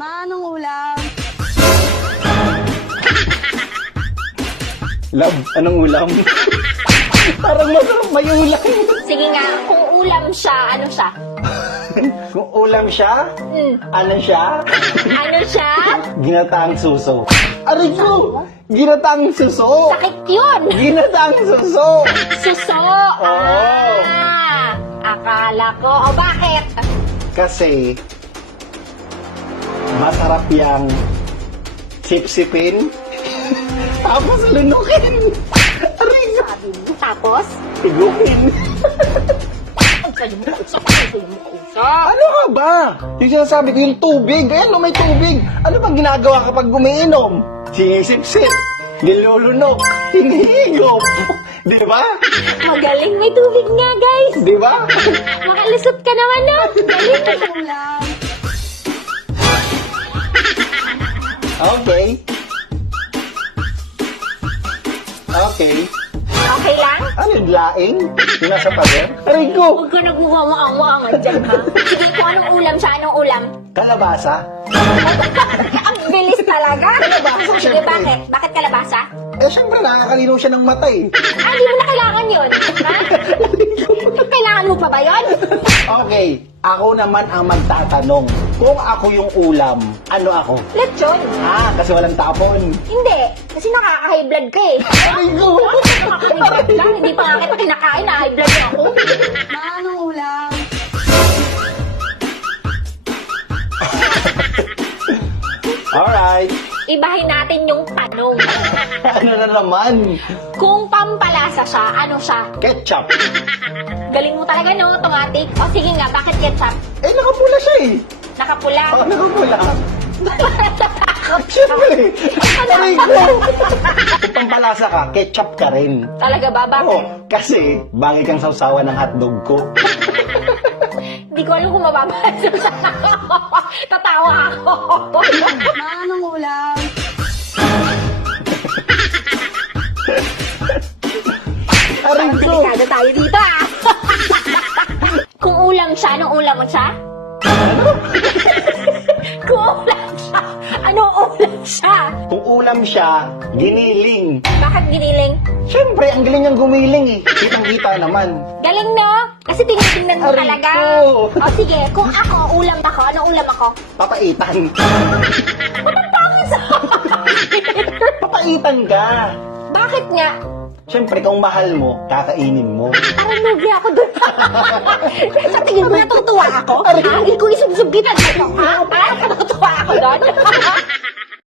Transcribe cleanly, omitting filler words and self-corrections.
Anong ulam? Love, anong ulam? Parang masarap may ulam. Sige nga, kung ulam siya, ano siya? Kung ulam siya, ano siya? Ano siya? Ginataang suso. Aray ko! Ginataang suso! Sakit yun! Ginataang suso! Suso! Oo. Ah, akala ko. O bakit? Kasi, masarap yang sipsipin, tapos lunukin. Aray ko! Sabi mo. Tapos? Tiguin. Ang sayo mo kausap. Ang sayo mo kausap. Ano ka ba? Yung sinasabi ko, yung tubig. Ayan, may tubig. Ano bang ginagawa kapag umiinom? Sinisip-sip, nilulunok, hinihigop. Di ba? Magaling, may tubig nga, guys. Di ba? Makalusot ka naman, no? Galing. Ulam. Okay. Okay. Okay lang? Ano yung laing? Yung nasa pader? Aray ko! Huwag ka nagmumama-angan dyan, ha? Sige, kung anong ulam siya, anong ulam? Kalabasa? Ang bilis talaga. Kalabasa, Sige, syempre. bakit? Bakit kalabasa? Eh, syempre, nakakalinaw siya ng mata eh. Ah, di mo na kailangan yun. Ha? Kailangan mo pa ba yun? Okay, ako naman ang magtatanong. Kung ako yung ulam, ano ako? Lechon. Ah, kasi walang tapon. Hindi. Kasi nakaka-high blood ka eh. Aray ko! Nakaka-high blood lang. Hindi pa nga kita kinakain na high blood ako. Anong ulam? Alright. Ibahin natin yung tanong. Ano na naman? Kung pampalasa siya, ano siya? Ketchup. Galing mo talaga, no, tomatic? O sige nga, bakit ketchup? Eh, nakapula siya eh. Nakapula. Oh, nakapula. Natakot ka. Siyempre. Aray ko. Kung pampalasa ka, ketchup ka rin. Talaga ba? Oo, Bakit? kasi bagay kang sausawan ng hotdog ko. Hindi ko alam kung mababasa siya. Tatawa ako. Anong ulam? Aray ko. Delikado tayo dito, ah. Kung ulam siya, anong ulam mo siya? Kung ulam siya, anong ulam siya? Kung ulam siya, giniling. Bakit giniling? Siyempre, ang galing niyang gumiling eh. Kitang-kita naman. Galing, no? Kasi tinitingnan mo Aray talaga. ko. O sige, kung ako, ulam ako, anong ulam ako? Papaitan. Ba't ang pangit sa Papaitan ka. Bakit nga? Siyempre, kung mahal mo, kakainin mo. Parang lugi ako dun. Sa tingin mo natutuwa ako? Aray. Hindi ko isubsubitan mo. Ha? Parang natutuwa ako dun.